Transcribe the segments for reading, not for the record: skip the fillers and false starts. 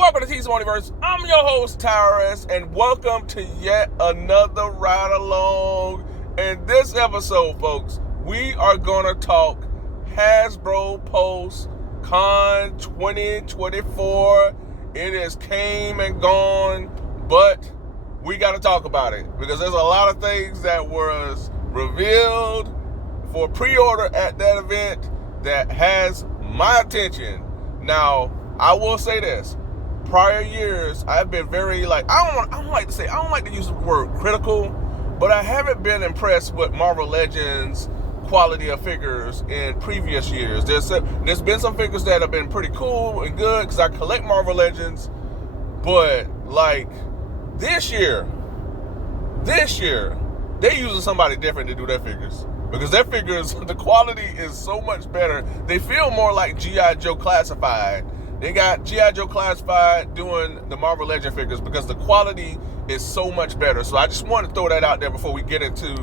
Welcome to T's Universe. I'm your host, Tyrus, and welcome to yet another ride along. In this episode, folks, we are going to talk Hasbro Pulsecon 2024. It has came and gone, but we got to talk about it because there's a lot of things that was revealed for pre-order at that event that has my attention. Now, I will say this. Prior years, I've been very I don't like to use the word critical, but I haven't been impressed with Marvel Legends quality of figures in previous years. There's been some figures that have been pretty cool and good because I collect Marvel Legends, but this year, they're using somebody different to do their figures. Because their figures, the quality is so much better. They feel more like G.I. Joe Classified. They got G.I. Joe Classified doing the Marvel Legend figures because the quality is so much better. So I just want to throw that out there before we get into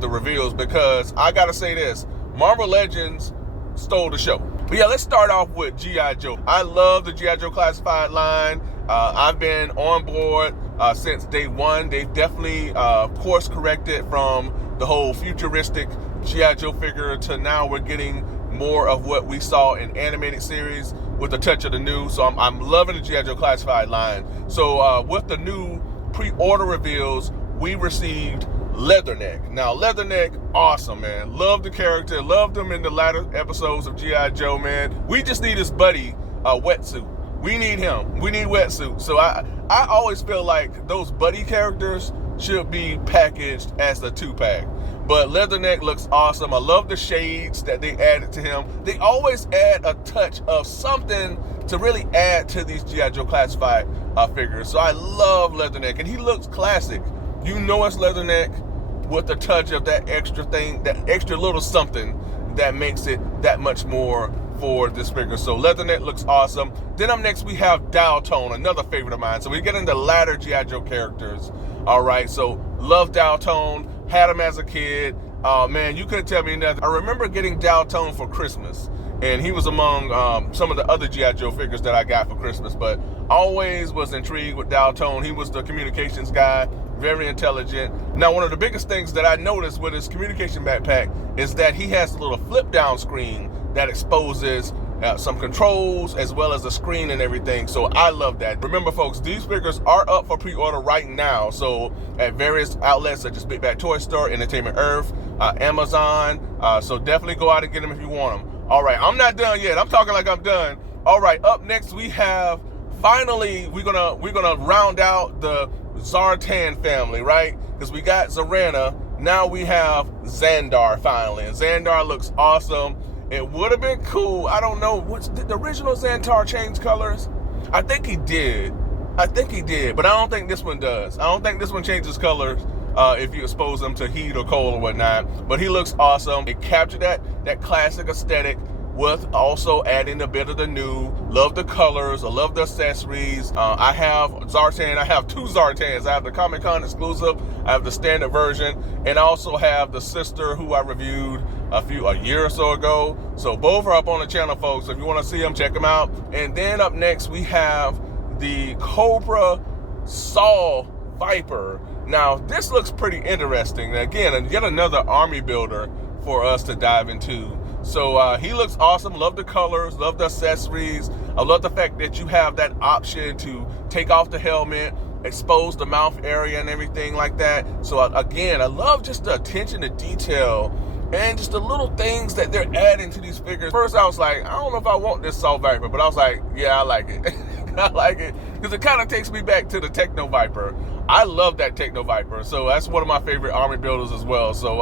the reveals, because I got to say this. Marvel Legends stole the show. But yeah, let's start off with G.I. Joe. I love the G.I. Joe Classified line. I've been on board since day one. They've definitely course corrected from the whole futuristic G.I. Joe figure to now we're getting more of what we saw in animated series with a touch of the new. So I'm loving the G.I. Joe Classified line. So with the new pre-order reveals, we received Leatherneck. Now, Leatherneck, awesome, man. Love the character. Loved him in the latter episodes of G.I. Joe, man. We just need his buddy, Wetsuit. We need him. We need Wetsuit. So I always feel like those buddy characters should be packaged as a 2-pack. But Leatherneck looks awesome. I love the shades that they added to him. They always add a touch of something to really add to these G.I. Joe Classified figures. So I love Leatherneck, and he looks classic. You know it's Leatherneck with a touch of that extra thing, that extra little something that makes it that much more for this figure. So Leatherneck looks awesome. Then up next we have Dial Tone, another favorite of mine. So we get into latter G.I. Joe characters. All right, so love Dial Tone. Had him as a kid. Man, you couldn't tell me nothing. I remember getting Dial Tone for Christmas, and he was among some of the other G.I. Joe figures that I got for Christmas, but always was intrigued with Dial Tone. He was the communications guy, very intelligent. Now, one of the biggest things that I noticed with his communication backpack is that he has a little flip down screen that exposes some controls as well as a screen and everything. So I love that. Remember, folks, these figures are up for pre-order right now. So at various outlets such as Big Bad Toy Store, Entertainment Earth, Amazon. So definitely go out and get them if you want them. All right, I'm not done yet. I'm talking like I'm done. All right, up next we have, finally, we're gonna round out the Zartan family, right? Because we got Zarana. Now we have Xandar finally. And Xandar looks awesome. It would have been cool. I don't know. Did the original Xandar change colors? I think he did. But I don't think this one does. I don't think this one changes colors if you expose them to heat or cold or whatnot. But he looks awesome. It captured that classic aesthetic with also adding a bit of the new. Love the colors. I love the accessories. I have Zartan. I have two Zartans. I have the Comic-Con exclusive. I have the standard version. And I also have the sister who I reviewed a year or so ago. So both are up on the channel, folks. If you want to see them, check them out. And then up next, we have the Cobra Saw Viper. Now, this looks pretty interesting. Again, yet another army builder for us to dive into. So he looks awesome. Love the colors, love the accessories. I love the fact that you have that option to take off the helmet, expose the mouth area and everything like that. So again, I love just the attention to detail and just the little things that they're adding to these figures. First, I was like, I don't know if I want this Saw Viper, but I was like, yeah, I like it. I like it because it kind of takes me back to the Techno Viper. I love that Techno Viper. So that's one of my favorite army builders as well. So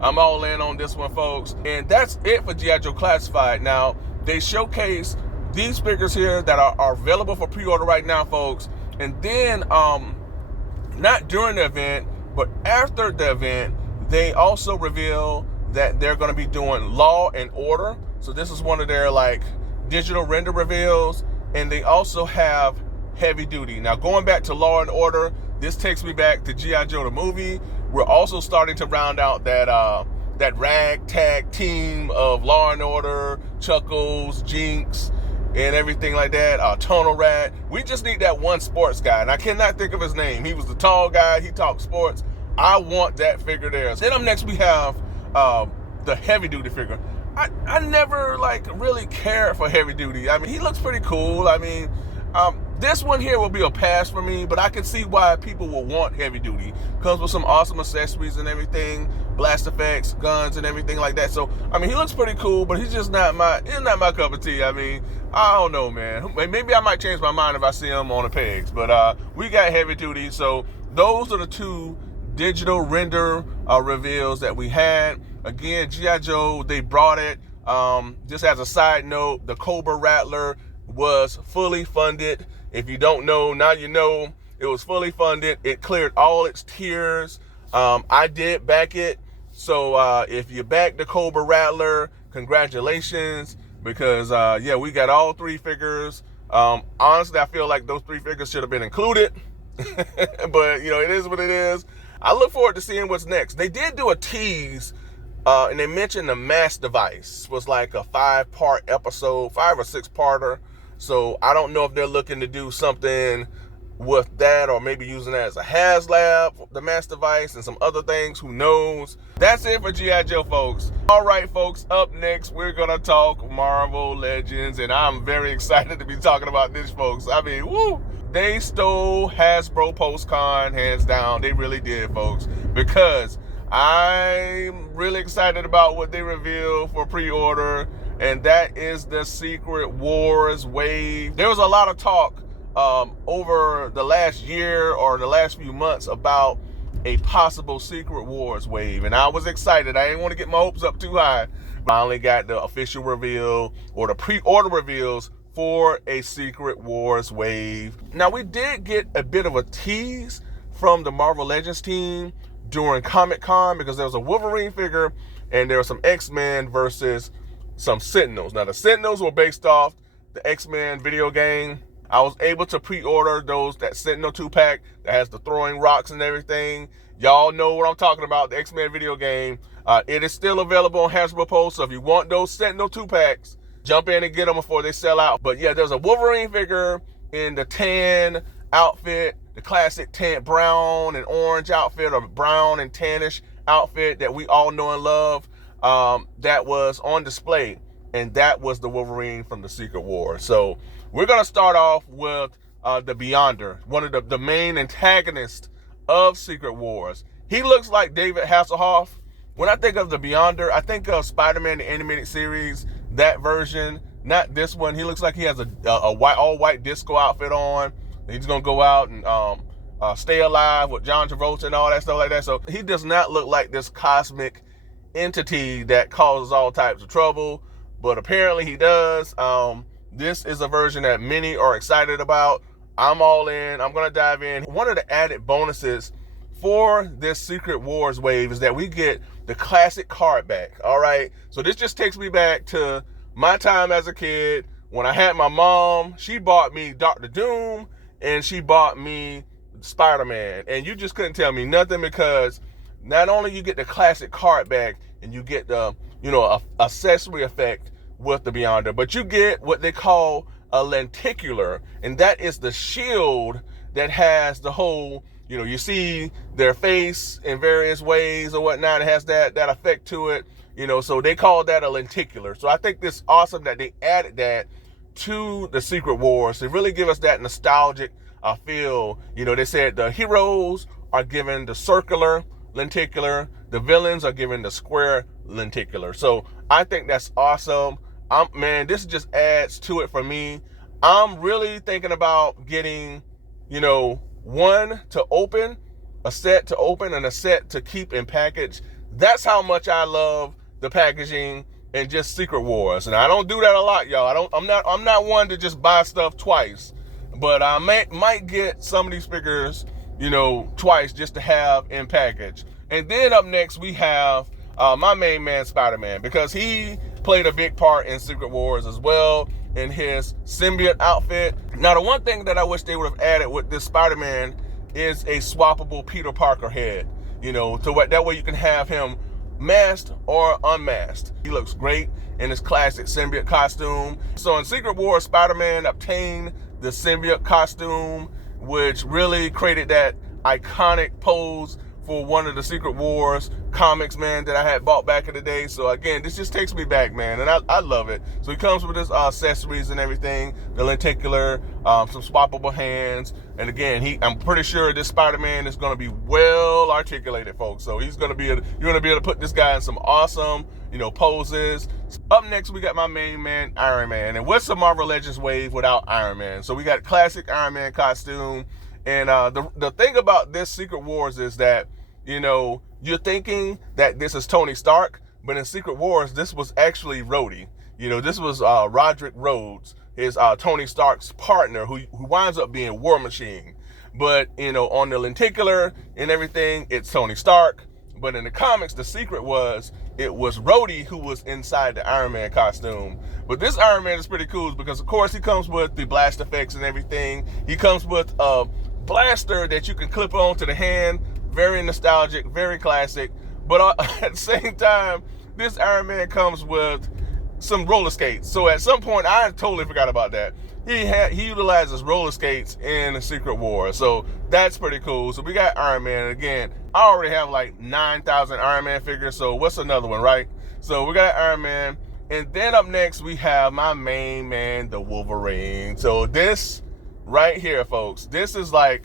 I'm all in on this one, folks. And that's it for G.I. Joe Classified. Now, they showcase these figures here that are available for pre-order right now, folks. And then, not during the event, but after the event, they also reveal that they're going to be doing Law and Order. So this is one of their digital render reveals. And they also have Heavy Duty. Now, going back to Law and Order, this takes me back to G.I. Joe the movie. We're also starting to round out that ragtag team of Law and Order, Chuckles, Jinx, and everything like that. Tonal Rat. We just need that one sports guy, and I cannot think of his name. He was the tall guy. He talked sports. I want that figure there. Then up next we have the heavy duty figure. I never like really cared for heavy duty. I mean, he looks pretty cool. I mean, this one here will be a pass for me, but I can see why people will want heavy duty. Comes with some awesome accessories and everything, blast effects, guns and everything like that. So I mean, he looks pretty cool, but he's just not my cup of tea. I mean, I don't know, man. Maybe I might change my mind if I see him on the pegs. But we got heavy duty. So those are the two digital render reveals that we had. Again, G.I. Joe, they brought it. Just as a side note, the Cobra Rattler was fully funded. If you don't know, now you know. It was fully funded. It cleared all its tiers. I did back it. So if you back the Cobra Rattler, congratulations. Because, yeah, we got all 3 figures. Honestly, I feel like those 3 figures should have been included. But, you know, it is what it is. I look forward to seeing what's next. They did do a tease, and they mentioned the mass device was like a 5-part episode, 5 or 6-parter. So I don't know if they're looking to do something with that, or maybe using that as a HasLab, the mass device, and some other things. Who knows? That's it for G.I. Joe, folks. All right, folks, up next, we're going to talk Marvel Legends, and I'm very excited to be talking about this, folks. I mean, woo! They stole Hasbro Pulsecon, hands down. They really did, folks, because I'm really excited about what they revealed for pre-order, and that is the Secret Wars wave. There was a lot of talk over the last year or the last few months about a possible Secret Wars wave, and I was excited. I didn't want to get my hopes up too high. Finally got the official reveal, or the pre-order reveals, for a Secret Wars wave. Now, we did get a bit of a tease from the Marvel Legends team during Comic-Con, because there was a Wolverine figure and there was some X-Men versus some Sentinels. Now, the Sentinels were based off the X-Men video game. I was able to pre-order that Sentinel 2-pack that has the throwing rocks and everything. Y'all know what I'm talking about, the X-Men video game. It is still available on Hasbro Pulse, so if you want those Sentinel 2-packs, jump in and get them before they sell out. But yeah, there's a Wolverine figure in the tan outfit, the classic tan, brown and orange outfit, or brown and tannish outfit that we all know and love, that was on display. And that was the Wolverine from the Secret Wars. So we're going to start off with the Beyonder, one of the main antagonists of Secret Wars. He looks like David Hasselhoff. When I think of the Beyonder, I think of Spider-Man, the animated series, that version, not this one. He looks like he has a all-white disco outfit on. He's going to go out and stay alive with John Travolta and all that stuff like that. So he does not look like this cosmic entity that causes all types of trouble, but apparently he does. This is a version that many are excited about. I'm all in. I'm going to dive in. One of the added bonuses for this Secret Wars wave is that we get the classic card back. All right. So this just takes me back to my time as a kid when I had my mom. She bought me Dr. Doom and she bought me Spider-Man. And you just couldn't tell me nothing, because not only you get the classic card back and you get the, accessory effect with the Beyonder, but you get what they call a lenticular, and that is the shield that has the whole, you see their face in various ways or whatnot. It has that effect to it, so they call that a lenticular. So I think it's awesome that they added that to the Secret Wars to really give us that nostalgic feel. They said the heroes are given the circular lenticular, the villains are given the square lenticular. So I think that's awesome. Man, this just adds to it for me. I'm really thinking about getting, one to open, a set to open, and a set to keep in package. That's how much I love the packaging and just Secret Wars. And I don't do that a lot, y'all. I'm not one to just buy stuff twice, but I might get some of these figures, twice just to have in package. And then up next we have my main man Spider-Man, because he played a big part in Secret Wars as well in his symbiote outfit. Now, the one thing that I wish they would have added with this Spider-Man is a swappable Peter Parker head, that way you can have him masked or unmasked. He looks great in his classic symbiote costume. So in Secret Wars, Spider-Man obtained the symbiote costume, which really created that iconic pose for one of the Secret Wars comics, man, that I had bought back in the day. So again, this just takes me back, man, and I love it. So he comes with his accessories and everything, the lenticular, some swappable hands, and again, I'm pretty sure this Spider-Man is going to be well articulated, folks. So you're going to be able to put this guy in some awesome, poses. Up next, we got my main man, Iron Man. And what's the Marvel Legends wave without Iron Man? So we got classic Iron Man costume. And the thing about this Secret Wars is that, you're thinking that this is Tony Stark, but in Secret Wars, this was actually Rhodey. This was Roderick Rhodes, his Tony Stark's partner, who winds up being War Machine. But, on the lenticular and everything, it's Tony Stark. But in the comics, the secret was it was Rhodey who was inside the Iron Man costume. But this Iron Man is pretty cool because, of course, he comes with the blast effects and everything. He comes with a blaster that you can clip onto the hand. Very nostalgic, very classic. But at the same time, this Iron Man comes with some roller skates. So at some point, I totally forgot about that. He utilizes roller skates in the Secret War. So that's pretty cool. So we got Iron Man. Again, I already have like 9,000 Iron Man figures. So what's another one, right? So we got Iron Man. And then up next, we have my main man, the Wolverine. So this right here, folks, this is like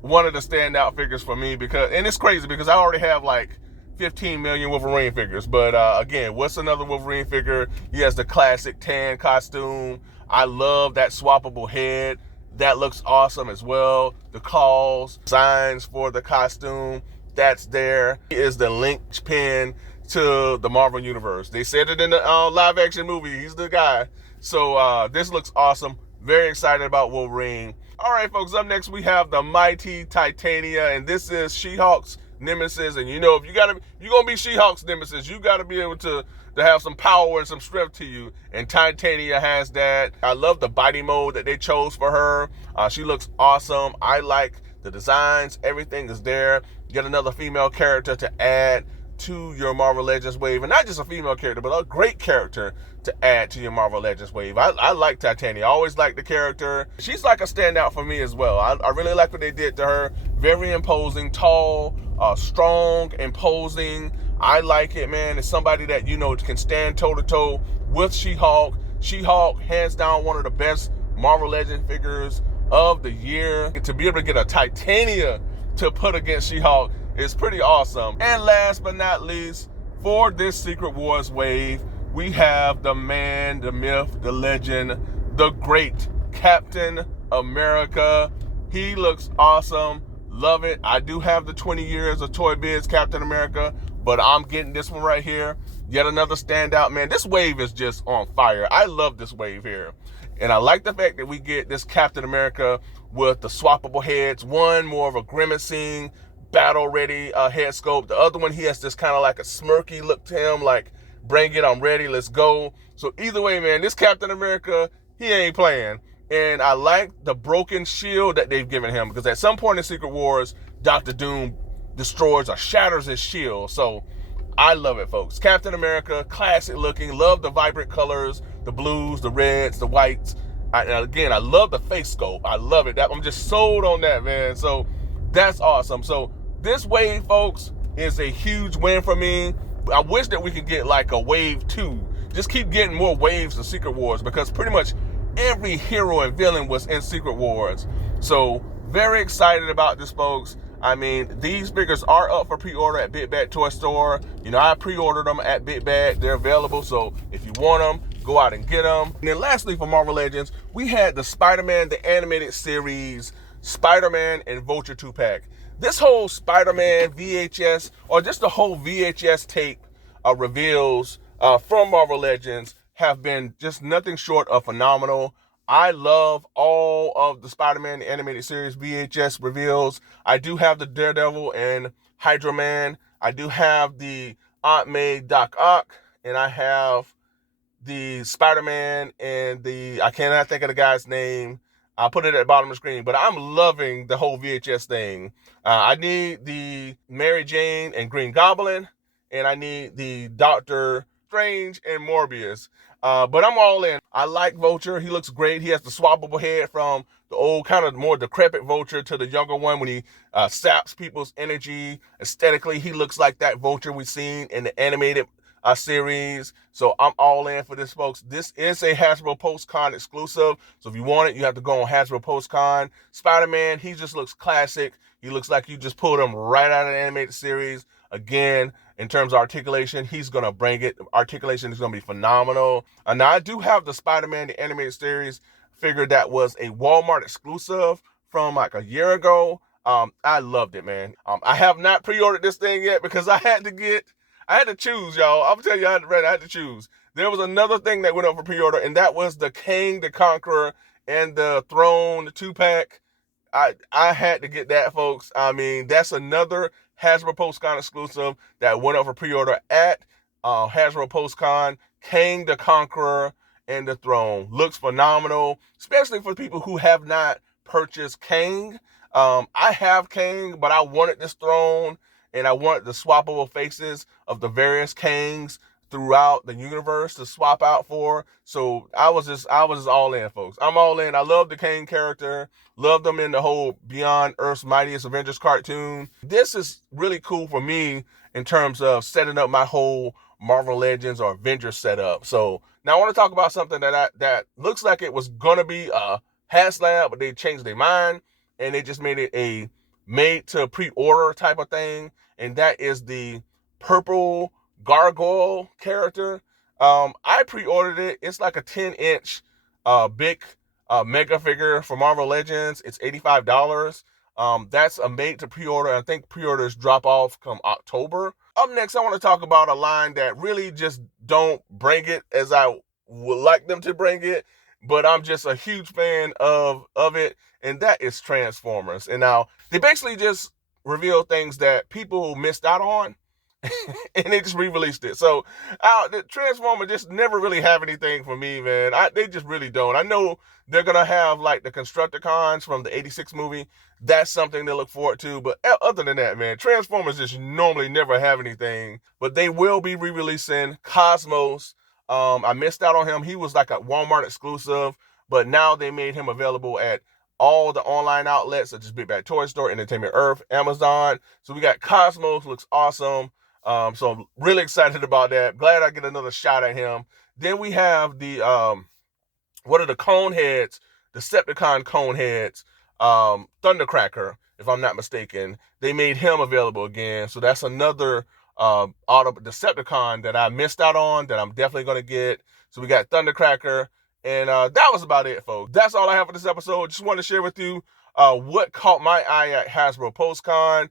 one of the standout figures for me and it's crazy because I already have like 15 million Wolverine figures. But again, what's another Wolverine figure? He has the classic tan costume. I love that swappable head. That looks awesome as well. The claws, signs for the costume, that's there. He is the linchpin to the Marvel Universe. They said it in the live action movie. He's the guy. So this looks awesome. Very excited about Wolverine. All right, folks, up next we have the mighty Titania, and this is She-Hulk's nemesis. And if you're gonna be She-Hulk's nemesis, you gotta be able to have some power and some strength to you. And Titania has that. I love the body mode that they chose for her. She looks awesome. I like the designs. Everything is there. Get another female character to add to your Marvel Legends wave, and not just a female character, but a great character to add to your Marvel Legends wave. I like Titania. I always like the character. She's like a standout for me as well. I really like what they did to her. Very imposing, tall, strong, imposing. I like it, man. It's somebody that, can stand toe-to-toe with She-Hulk. She-Hulk, hands down, one of the best Marvel Legends figures of the year. To be able to get a Titania to put against She-Hulk is pretty awesome. And last but not least, for this Secret Wars wave, we have the man, the myth, the legend, the great Captain America. He looks awesome. Love it. I do have the 20 years of Toy Biz Captain America, but I'm getting this one right here. Yet another standout, man. This wave is just on fire. I love this wave here. And I like the fact that we get this Captain America with the swappable heads. One more of a grimacing, battle-ready head sculpt. The other one, he has this kind of like a smirky look to him, like, bring it, I'm ready, let's go. So either way, man, this Captain America, he ain't playing. And I like the broken shield that they've given him, because at some point in Secret Wars, Dr. Doom destroys or shatters his shield. So I love it, folks. Captain America, classic looking. Love the vibrant colors, the blues, the reds, the whites. Again, I love the face sculpt. I love it. I'm just sold on that, man. So that's awesome. So this wave, folks, is a huge win for me. I wish that we could get like a wave 2. Just keep getting more waves of Secret Wars, because pretty much every hero and villain was in Secret Wars. So very excited about this, folks. I mean, these figures are up for pre-order at Big Bad Toy Store. I pre-ordered them at Big Bad. They're available. So if you want them, go out and get them. And then lastly, for Marvel Legends, we had the Spider-Man, the animated series, Spider-Man and Vulture 2-pack. This whole Spider-Man VHS, or just the whole VHS tape reveals from Marvel Legends have been just nothing short of phenomenal. I love all of the Spider-Man animated series VHS reveals. I do have the Daredevil and Hydro Man. I do have the Aunt May Doc Ock, and I have the Spider-Man and I cannot think of the guy's name. I'll put it at the bottom of the screen, but I'm loving the whole VHS thing. I need the Mary Jane and Green Goblin, and I need the Doctor Strange and Morbius. But I'm all in. I like Vulture. He looks great. He has the swappable head from the old kind of more decrepit Vulture to the younger one when he saps people's energy. Aesthetically, he looks like that Vulture we've seen in the animated series. So I'm all in for this, folks. This is a Hasbro Pulsecon exclusive. So if you want it, you have to go on Hasbro Pulsecon. Spider-Man, he just looks classic. He looks like you just pulled him right out of the animated series. Again, in terms of articulation, he's going to bring it. Articulation is going to be phenomenal. Now, I do have the Spider-Man, the animated series figure that was a Walmart exclusive from like a year ago. I loved it, man. I have not pre-ordered this thing yet because I had to choose, y'all. I'm telling you, I had to choose. There was another thing that went up for pre-order, and that was the King the Conqueror and the Throne 2-pack. I had to get that, folks. I mean, that's another Hasbro Pulsecon exclusive that went up for pre-order at Hasbro Pulsecon. King the Conqueror and the Throne looks phenomenal, especially for people who have not purchased King. I have King, but I wanted this Throne, and I wanted the swappable faces of the various Kings throughout the universe to swap out for. So I was just all in, folks. I'm all in. I love the Kane character. Love them in the whole Beyond Earth's Mightiest Avengers cartoon. This is really cool for me in terms of setting up my whole Marvel Legends or Avengers setup. So now I want to talk about something that looks like it was gonna be a HasLab, but they changed their mind and they just made it a made to pre-order type of thing, and that is the purple gargoyle character. I pre-ordered it. It's like a 10-inch big mega figure for Marvel Legends. It's $85. That's a made to pre-order. I think pre-orders drop off come October. Up next, I want to talk about a line that really just don't bring it as I would like them to bring it, but I'm just a huge fan of it, and that is Transformers. And now they basically just reveal things that people missed out on, and they just re-released it. So the Transformers just never really have anything for me, man. They just really don't. I know they're gonna have like the Constructicons from the '86 movie. That's something to look forward to. But other than that, man, Transformers just normally never have anything. But they will be re-releasing Cosmos. I missed out on him. He was like a Walmart exclusive, but now they made him available at all the online outlets such as Big Bad Toy Store, Entertainment Earth, Amazon. So we got Cosmos, looks awesome. So I'm really excited about that. Glad I get another shot at him. Then we have the what are the cone heads? Decepticon cone heads. Thundercracker, if I'm not mistaken. They made him available again. So that's another Decepticon that I missed out on that I'm definitely gonna get. So we got Thundercracker. And that was about it, folks. That's all I have for this episode. Just wanted to share with you what caught my eye at Hasbro Pulsecon.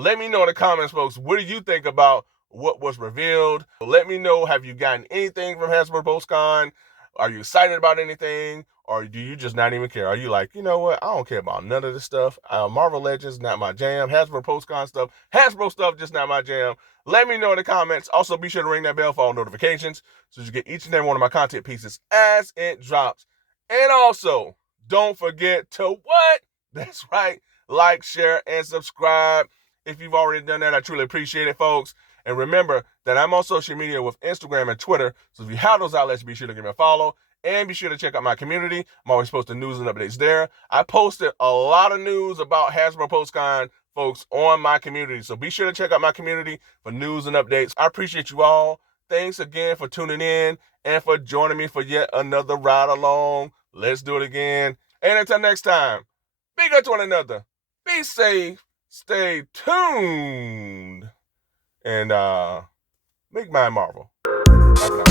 Let me know in the comments, folks, what do you think about what was revealed? Let me know, have you gotten anything from Hasbro Pulsecon? Are you excited about anything? Or do you just not even care? Are you like, you know what? I don't care about none of this stuff. Marvel Legends, not my jam. Hasbro Pulsecon stuff, Hasbro stuff, just not my jam. Let me know in the comments. Also, be sure to ring that bell for all notifications so you get each and every one of my content pieces as it drops. And also, don't forget to what? That's right. Like, share, and subscribe. If you've already done that, I truly appreciate it, folks. And remember that I'm on social media with Instagram and Twitter. So if you have those outlets, be sure to give me a follow. And be sure to check out my community. I'm always posting news and updates there. I posted a lot of news about Hasbro Pulsecon, folks, on my community. So be sure to check out my community for news and updates. I appreciate you all. Thanks again for tuning in and for joining me for yet another ride along. Let's do it again. And until next time, be good to one another. Be safe. Stay tuned. And make mine Marvel. Bye for now.